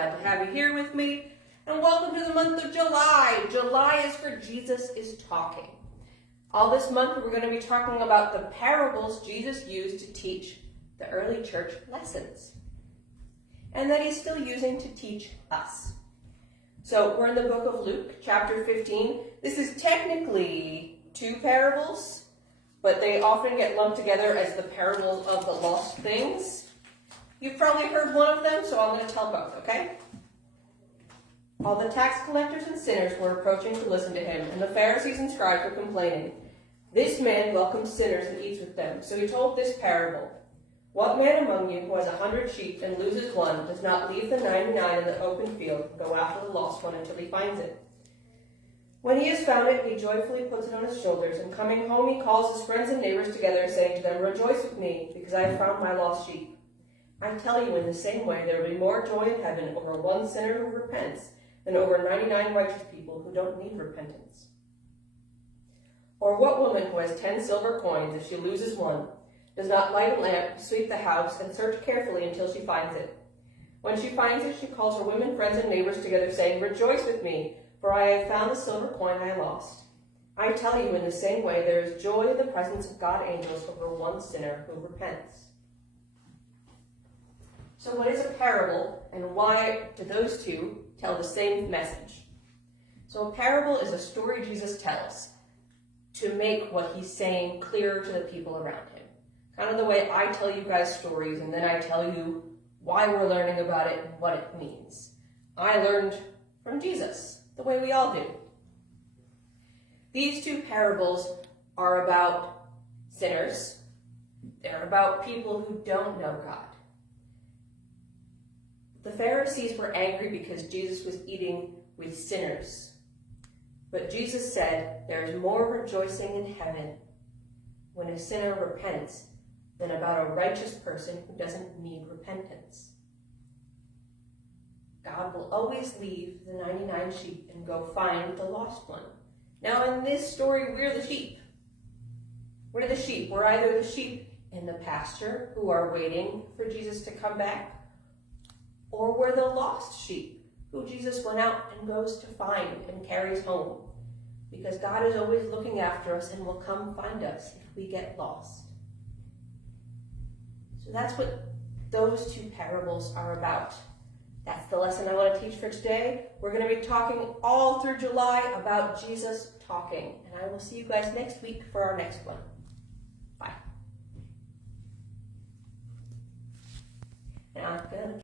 glad to have you here with me. And welcome to the month of July. July is for Jesus is Talking. All this month we're going to be talking about the parables Jesus used to teach the early church lessons. And that he's still using to teach us. So we're in the book of Luke, chapter 15. This is technically two parables, but they often get lumped together as the parables of the lost things. You've probably heard one of them, so I'm going to tell both, okay? All the tax collectors and sinners were approaching to listen to him, and the Pharisees and scribes were complaining. This man welcomes sinners and eats with them. So he told this parable. What man among you who has 100 sheep and loses one does not leave the 99 in the open field and go after the lost one until he finds it? When he has found it, he joyfully puts it on his shoulders, and coming home he calls his friends and neighbors together, saying to them, Rejoice with me, because I have found my lost sheep. I tell you, in the same way, there will be more joy in heaven over one sinner who repents than over 99 righteous people who don't need repentance. Or what woman who has 10 silver coins, if she loses one, does not light a lamp, sweep the house, and search carefully until she finds it? When she finds it, she calls her women friends and neighbors together, saying, Rejoice with me, for I have found the silver coin I lost. I tell you, in the same way, there is joy in the presence of God angels over one sinner who repents. So what is a parable, and why do those two tell the same message? So a parable is a story Jesus tells to make what he's saying clearer to the people around him. Kind of the way I tell you guys stories, and then I tell you why we're learning about it and what it means. I learned from Jesus, the way we all do. These two parables are about sinners. They're about people who don't know God. The Pharisees were angry because Jesus was eating with sinners. But Jesus said there is more rejoicing in heaven when a sinner repents than about a righteous person who doesn't need repentance. God will always leave the 99 sheep and go find the lost one. Now in this story, we're the sheep. What are the sheep? We're either the sheep in the pasture who are waiting for Jesus to come back, or we're the lost sheep who Jesus went out and goes to find and carries home. Because God is always looking after us and will come find us if we get lost. So that's what those two parables are about. That's the lesson I want to teach for today. We're going to be talking all through July about Jesus talking. And I will see you guys next week for our next one. Bye. And I'm going to